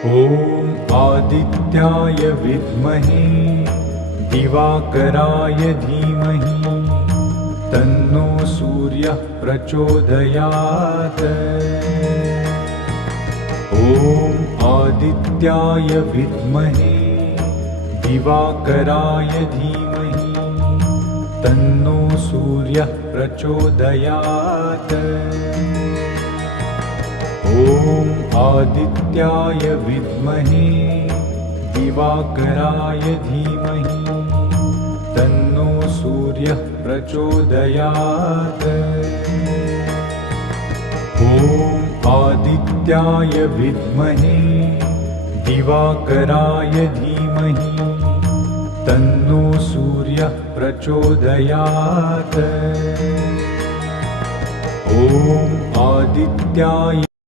ॐ आदित्याय विद्महे दिवाकराय धीमहि तन्नो सूर्यः प्रचोदयात्। ॐ आदित्याय विद्महे दिवाकराय धीमहि तन्नो सूर्यः प्रचोदयात्। ॐ आदित्याय विद्महे दिवाकराय धीमहि तन्नो सूर्यः प्रचोदयात्। ॐ आदित्याय विद्महे दिवाकराय धीमहि तन्नो सूर्यः प्रचोदयात्। ॐ आदित्याय